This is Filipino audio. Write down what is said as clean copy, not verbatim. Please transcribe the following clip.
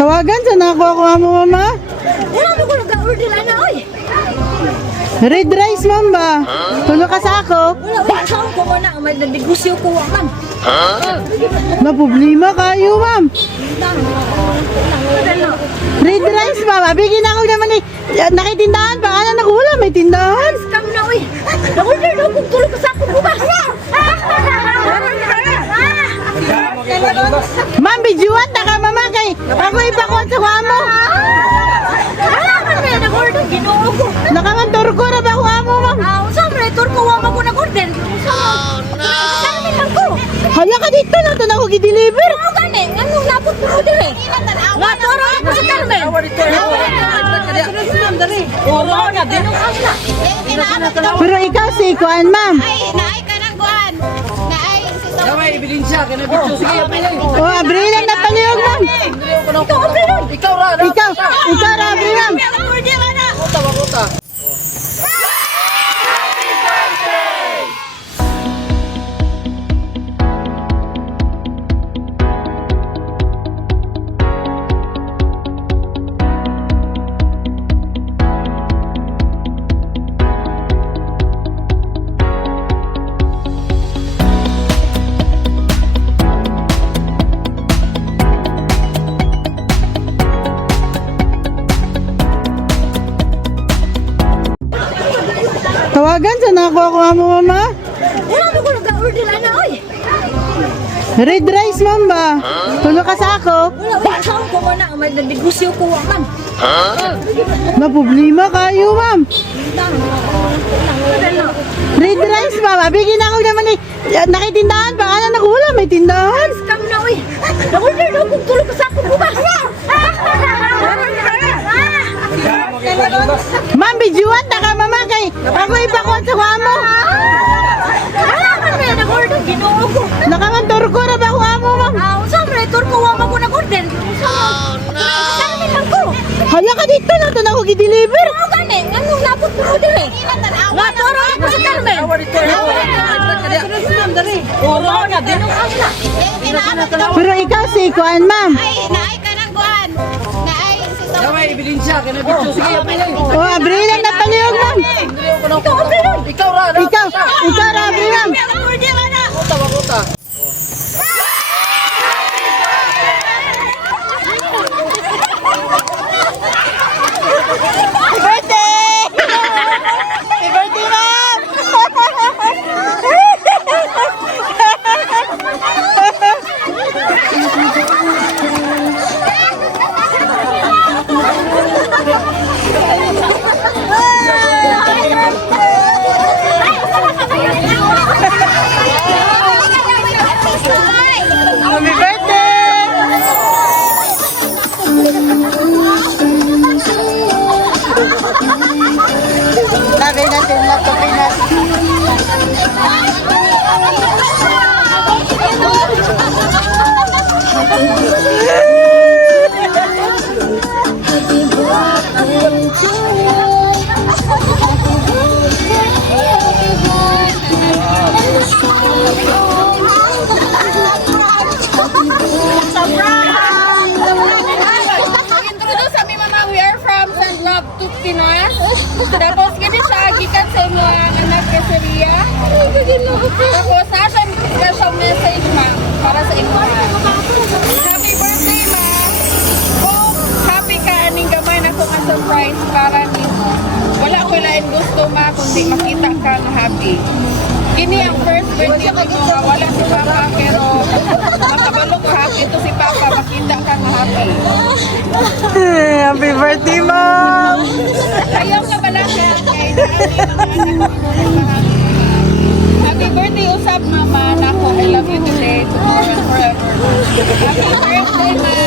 Tawagan sa nakuha mo, mama. Wala mo ko nag-order na, oy. Red rice, ma'am ba? Tulo ka sa ako. Wala, saan ko mo na, may nabigusyo ko, man. Na problema kayo, ma'am. Red rice, ma'am. Bigyan ako naman eh. Nakitindahan pa. Ano nakuha? May tindahan. Scam na, oy. Nag-order na kung tulog ka sa ako, bukas. Ma'am, bijuan ta ka, mama. Kay ako ipakot sa kuha mo. Wala man may nag-order, ginoo ko. Nakamantor ko na ba kuha mo, ma'am? Saan may tour ko, wama ko nag-order. Saan lang ko? Hala ka dito na. Ito na ako i-deliver. Ano gani? Anong napot ko order eh? Naturo ako sa Carmen. Oo, na, binukas na. Pero ikaw si kuan, ma'am. Naay ka ng buwan. Naay si Tom. May ebidensya, kaya nabidyo. Sige, apilay. O, abrilan na paliyog, ma'am. Ikaw, Abrilon. Ikaw, Ra. Ikaw, Rabri, ma'am. Order ka na. Kuta. Tawagan sa nakuha mo, mama. Wala mo ko nag-order na, oy. Red rice, ma'am ba? Tulo ka sa ako. Wala, saan ko mo na, may nabigusyo ko, man. Na problema kayo, ma'am. Red rice, ma'am. Bigyan ako naman eh. Nakitindahan pa. Ano nakuha? May tindahan. Scam na, oy. Nag-order na kung tulog ka sa ako, bukas. Ma'am, bijuan ta ka, mama. Kay ako ipakot sa kuha mo. Wala man may nag-order, ginoo ko. Nakamantor ko na ba kuha mo, ma'am? Saan may tour ko, wama ko nag-order. Saan lang ko? Hala ka dito na. Ito na ako i-deliver. Ano gani? Anong napot ko order eh? Naturo ako sa Carmen. Oo, na, binukas na. Pero ikaw si kuan, ma'am. Naay ka ng buwan. Naay si Tom. May ebidensya, kaya nabidyo. Sige, apilay. O, abrilan na paliyog, ma'am. Ikaw, Abrilon. Ikaw, Ra. Ikaw, Rabri, ma'am. Order ka na. Kuta. Happy birthday! Happy birthday, ma'am! Happy birthday! Lagay natin laptop natin. Introduce kami mama, we are from San Love to Pinas. Tapos gani siya gikan sa mga anak sa Ria. Tapos nasa special message ma'am para sa inyo. Happy birthday ma'am. Oh, happy ka aning gamay na ko nga surprise para nimo. Wala ko lain gusto ma kundi makita ka nga happy. Kini ang first birthday mo nga wala si Papa pero makabalo ka happy to si Papa makita ka nga happy. Happy birthday, ma'am! Ayaw nga pala siya kay happy birthday usap mama nako I love you today tomorrow and forever. Happy birthday ma'am.